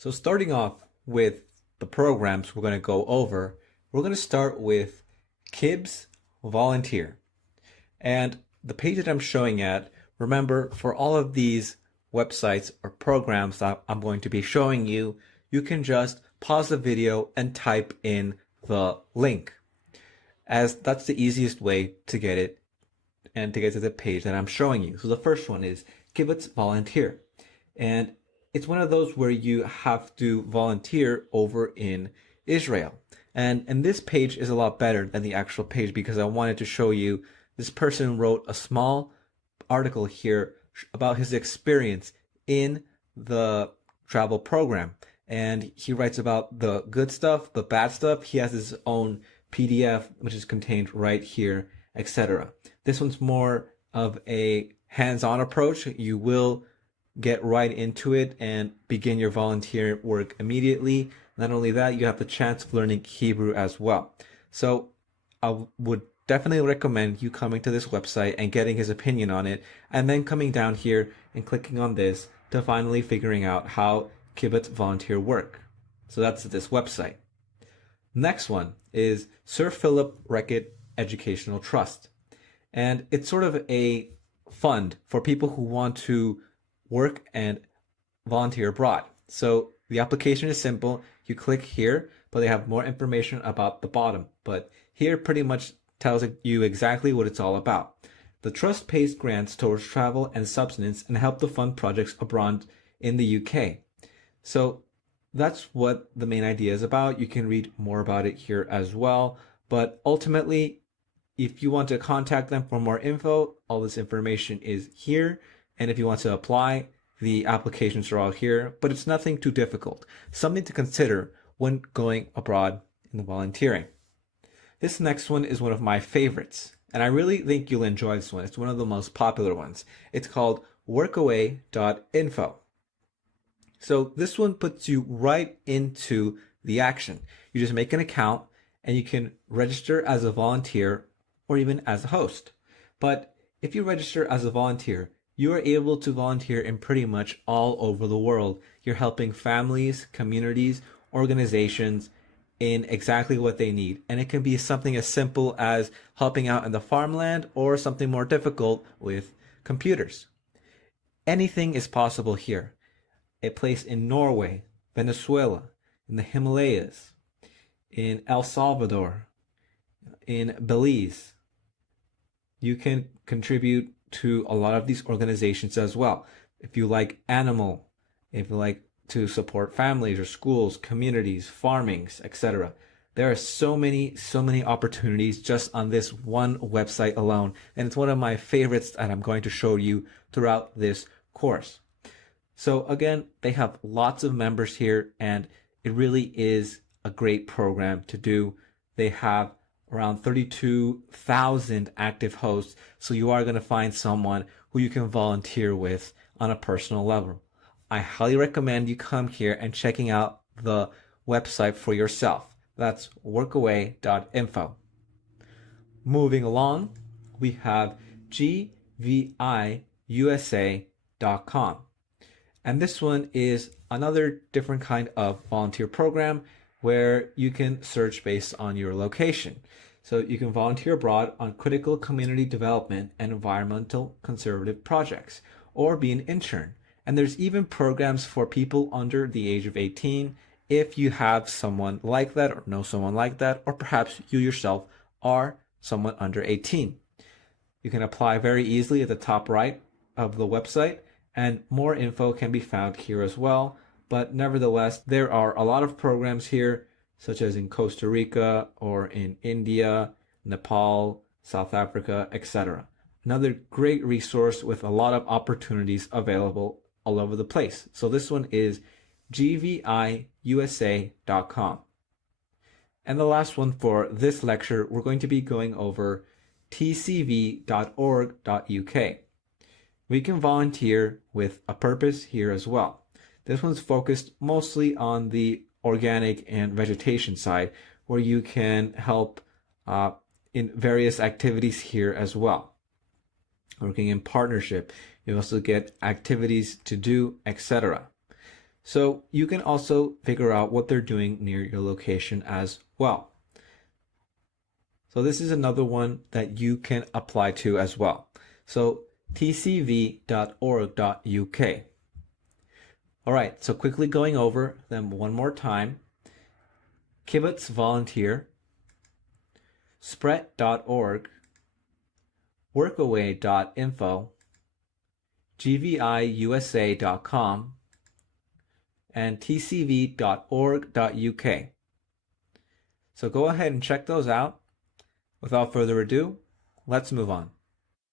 So starting off with the programs we're going to go over, we're going to start with KIBS Volunteer. And the page that I'm showing at, remember, for all of these websites or programs that I'm going to be showing you, you can just pause the video and type in the link, as that's the easiest way to get it and to get to the page that I'm showing you. So the first one is Kibbutz Volunteer. And it's one of those where you have to volunteer over in Israel. And this page is a lot better than the actual page because I wanted to show you this person wrote a small article here about his experience in the travel program. And he writes about the good stuff, the bad stuff. He has his own PDF, which is contained right here, etc. This one's more of a hands-on approach. You will get right into it and begin your volunteer work immediately. Not only that, you have the chance of learning Hebrew as well. So I would definitely recommend you coming to this website and getting his opinion on it, and then coming down here and clicking on this to finally figuring out how Kibbutz Volunteer work. So that's this website. Next one is Sir Philip Reckitt Educational Trust. And it's sort of a fund for people who want to work and volunteer abroad. So the application is simple. You click here, but they have more information about the bottom. But here pretty much tells you exactly what it's all about. The trust pays grants towards travel and subsistence and help to fund projects abroad in the UK. So that's what the main idea is about. You can read more about it here as well. But ultimately, if you want to contact them for more info, all this information is here. And if you want to apply, the applications are all here, but it's nothing too difficult. Something to consider when going abroad in the volunteering. This next one is one of my favorites, and I really think you'll enjoy this one. It's one of the most popular ones. It's called workaway.info. So this one puts you right into the action. You just make an account and you can register as a volunteer or even as a host. But if you register as a volunteer, you are able to volunteer in pretty much all over the world. You're helping families, communities, organizations in exactly what they need. And it can be something as simple as helping out in the farmland or something more difficult with computers. Anything is possible here. A place in Norway, Venezuela, in the Himalayas, in El Salvador, in Belize. You can contribute to a lot of these organizations as well. If you like animal, if you like to support families or schools, communities, farmings, etc. There are so many opportunities just on this one website alone. And it's one of my favorites that I'm going to show you throughout this course. So again, they have lots of members here and it really is a great program to do. They have around 32,000 active hosts. So you are going to find someone who you can volunteer with on a personal level. I highly recommend you come here and checking out the website for yourself. That's workaway.info. Moving along, we have gviusa.com. And this one is another different kind of volunteer program where you can search based on your location. So you can volunteer abroad on critical community development and environmental conservative projects, or be an intern. And there's even programs for people under the age of 18 if you have someone like that or know someone like that, or perhaps you yourself are someone under 18. You can apply very easily at the top right of the website, and more info can be found here as well. But nevertheless, there are a lot of programs here, such as in Costa Rica or in India, Nepal, South Africa, etc. Another great resource with a lot of opportunities available all over the place. So this one is gviusa.com. And the last one for this lecture, we're going to be going over tcv.org.uk. We can volunteer with a purpose here as well. This one's focused mostly on the organic and vegetation side, where you can help in various activities here as well. Working in partnership, you also get activities to do, etc. So you can also figure out what they're doing near your location as well. So this is another one that you can apply to as well. So tcv.org.uk. All right, so quickly going over them one more time. Kibbutz Volunteer, Spret.org, Workaway.info, GVIUSA.com, and tcv.org.uk. So go ahead and check those out. Without further ado, let's move on.